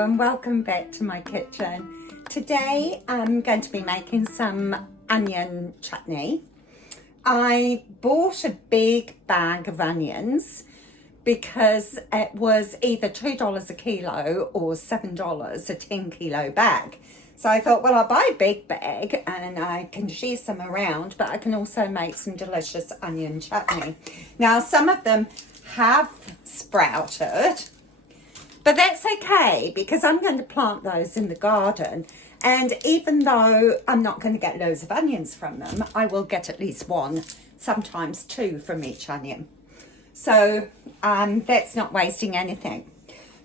And welcome back to my kitchen. Today I'm going to be making some onion chutney. I bought a big bag of onions because it was either $2 a kilo or $7 a 10 kilo bag. So I thought, well, I'll buy a big bag and I can share some around, but I can also make some delicious onion chutney. Now, some of them have sprouted, but that's okay because I'm going to plant those in the garden. And even though I'm not going to get loads of onions from them, I will get at least one, sometimes two from each onion. So that's not wasting anything.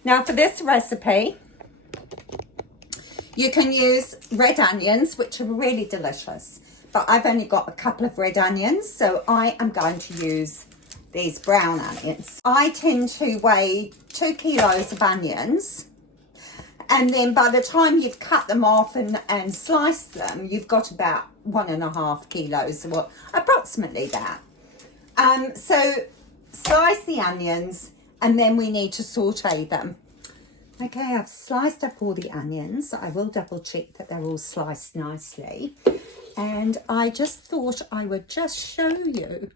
Now for this recipe, you can use red onions, which are really delicious, but I've only got a couple of red onions, so I am going to use these brown onions. I tend to weigh 2 kilos of onions, and then by the time you've cut them off and sliced them, you've got about 1.5 kilos, or approximately that. So slice the onions, and then we need to saute them. Okay, I've sliced up all the onions. I will double check that they're all sliced nicely. And I just thought I would just show you.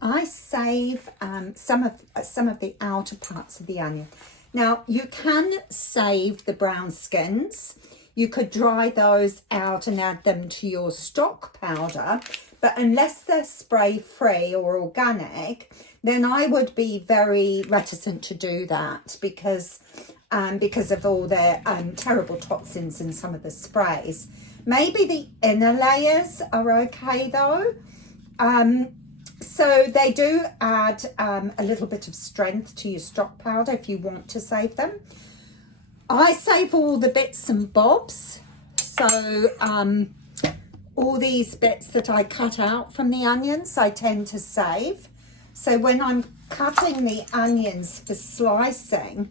I save some of the outer parts of the onion. Now, you can save the brown skins. You could dry those out and add them to your stock powder. But unless they're spray-free or organic, then I would be very reticent to do that because of all the terrible toxins in some of the sprays. Maybe the inner layers are okay though. So they do add a little bit of strength to your stock powder if you want to save them. I save all the bits and bobs. So all these bits that I cut out from the onions, I tend to save. So when I'm cutting the onions for slicing,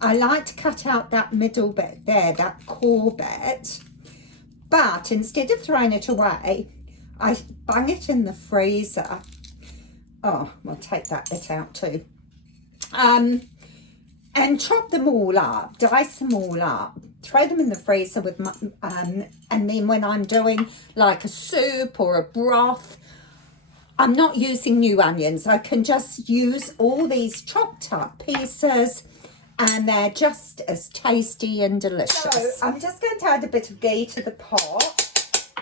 I like to cut out that middle bit there, that core bit. But instead of throwing it away, I bung it in the freezer. Oh, we'll take that bit out too. And chop them all up, dice them all up, throw them in the freezer with my, and then when I'm doing like a soup or a broth, I'm not using new onions. I can just use all these chopped up pieces and they're just as tasty and delicious. So I'm just going to add a bit of ghee to the pot,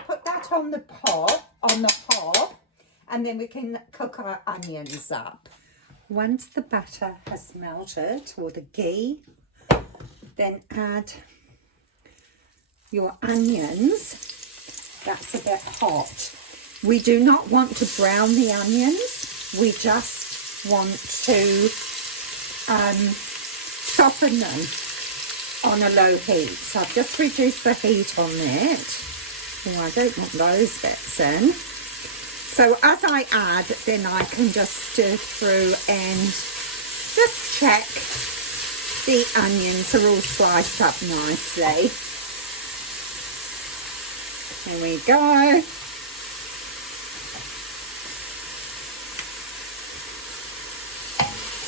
put that on the pot, on the hob, and then we can cook our onions up. Once the butter has melted, or the ghee, then add your onions. That's a bit hot. We do not want to brown the onions. We just want to soften them on a low heat. So I've just reduced the heat on it. Oh, I don't want those bits in. So as I add, then I can just stir through and just check the onions are all sliced up nicely. There we go.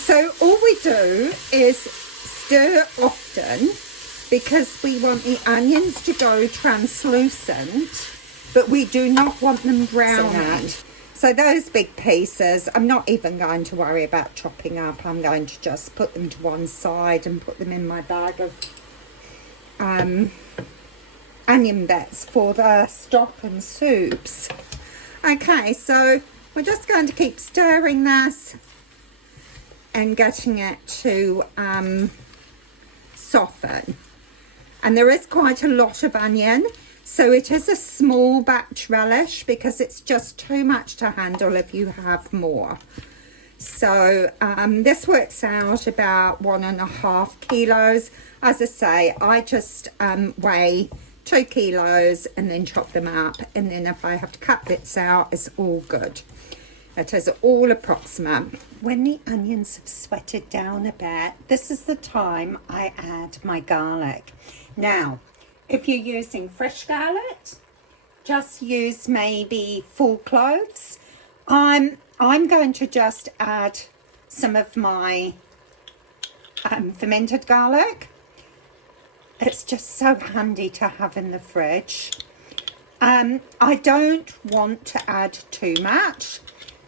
So all we do is stir often because we want the onions to go translucent, but we do not want them browning. So those big pieces, I'm not even going to worry about chopping up. I'm going to just put them to one side and put them in my bag of onion bits for the stock and soups. Okay, so we're just going to keep stirring this and getting it to soften. And there is quite a lot of onion. So it is a small batch relish because it's just too much to handle if you have more. So this works out about 1.5 kilos. As I say, I just weigh 2 kilos and then chop them up. And then if I have to cut bits out, it's all good. It is all approximate. When the onions have sweated down a bit, this is the time I add my garlic. Now, if you're using fresh garlic, just use maybe 4 cloves. I'm going to just add some of my fermented garlic it's just so handy to have in the fridge. I don't want to add too much,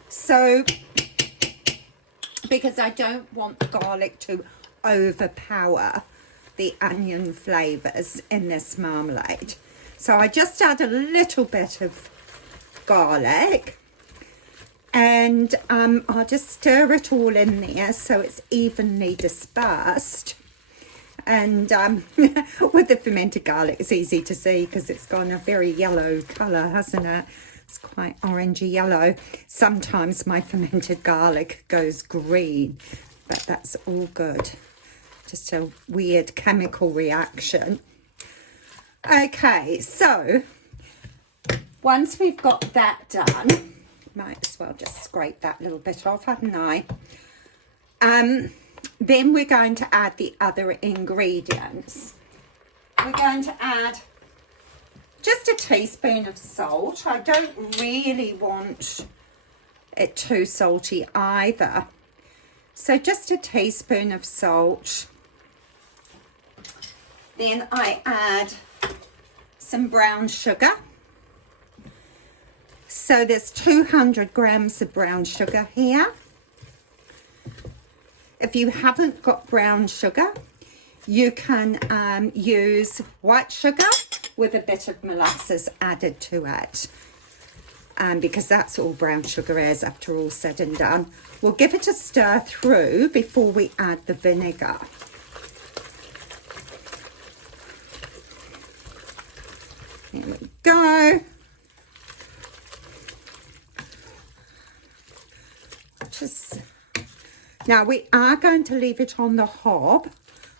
so because I don't want the garlic to overpower the onion flavours in this marmalade. So I just add a little bit of garlic, and I'll just stir it all in there so it's evenly dispersed. And with the fermented garlic, it's easy to see because it's got a very yellow colour, hasn't it? It's quite orangey yellow. Sometimes my fermented garlic goes green, but that's all good. Just a weird chemical reaction. Okay, so once we've got that done, might as well just scrape that little bit off, hadn't I? Then we're going to add the other ingredients. We're going to add just a teaspoon of salt. I don't really want it too salty either. So just a teaspoon of salt. Then I add some brown sugar. So there's 200 grams of brown sugar here. If you haven't got brown sugar, you can use white sugar with a bit of molasses added to it, because that's all brown sugar is after all said and done. We'll give it a stir through before we add the vinegar. There we go. Now we are going to leave it on the hob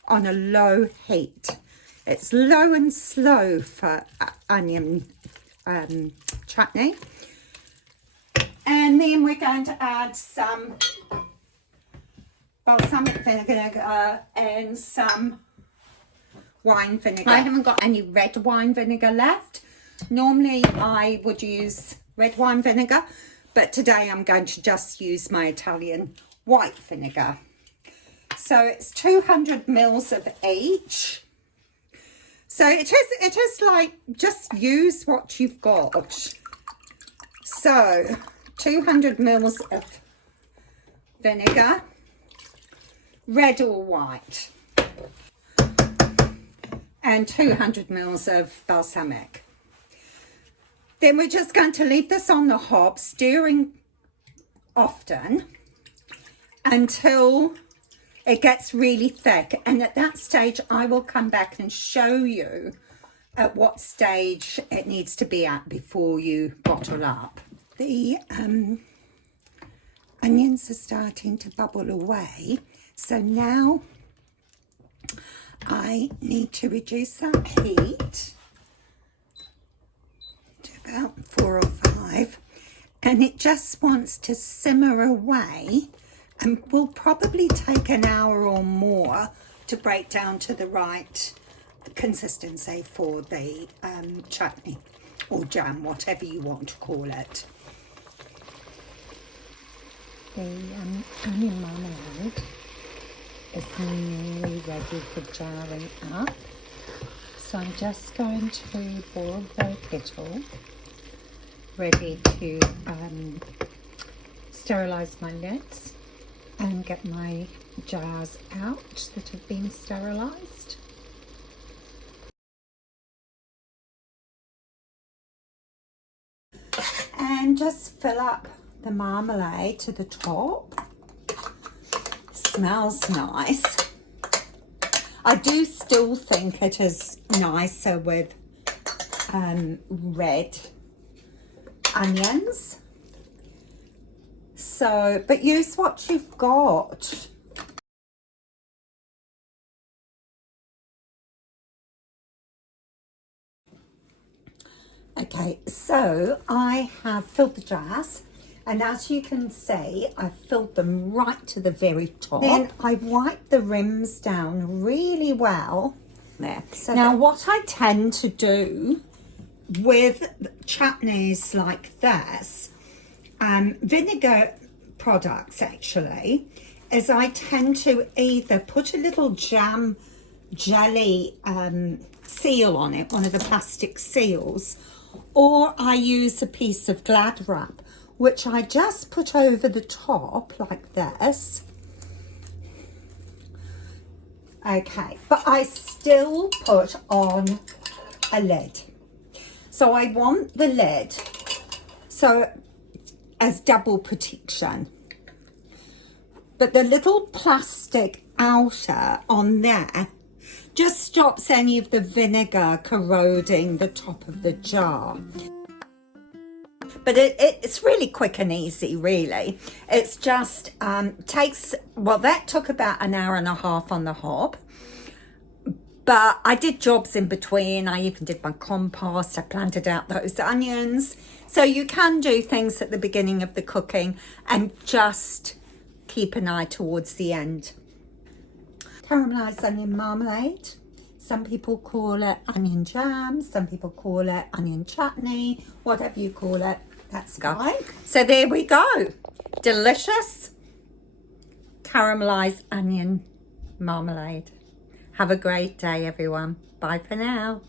on a low heat. It's low and slow for onion chutney. And then we're going to add some balsamic vinegar and some wine vinegar. I haven't got any red wine vinegar left. Normally I would use red wine vinegar, but today I'm going to just use my Italian white vinegar. So it's 200 mils of each. So it is like, just use what you've got. So 200 mils of vinegar, red or white, and 200 mils of balsamic. Then we're just going to leave this on the hob, stirring often until it gets really thick. And at that stage, I will come back and show you at what stage it needs to be at before you bottle up. The onions are starting to bubble away. So now I need to reduce that heat to about 4 or 5. And it just wants to simmer away, and will probably take an hour or more to break down to the right consistency for the chutney or jam, whatever you want to call it. The onion marmalade is nearly ready for jarring up. So I'm just going to boil the kettle, ready to sterilise my lids and get my jars out that have been sterilised. And just fill up the marmalade to the top. Smells nice. I do still think it is nicer with red onions. So, but use what you've got. Okay, so I have filled the jars, and as you can see, I've filled them right to the very top. Then I wipe the rims down really well there. So now what I tend to do with chutneys like this, vinegar products actually, is I tend to either put a little jam jelly seal on it, one of the plastic seals, or I use a piece of Glad wrap, which I just put over the top like this. Okay, but I still put on a lid. So I want the lid so as double protection. But the little plastic outer on there just stops any of the vinegar corroding the top of the jar. But it's really quick and easy, really. It's just takes, well, that took about an hour and a half on the hob. But I did jobs in between. I even did my compost. I planted out those onions. So you can do things at the beginning of the cooking and just keep an eye towards the end. Caramelized onion marmalade. Some people call it onion jam. Some people call it onion chutney. Whatever you call it, that's fine. So there we go. Delicious caramelized onion marmalade. Have a great day, everyone. Bye for now.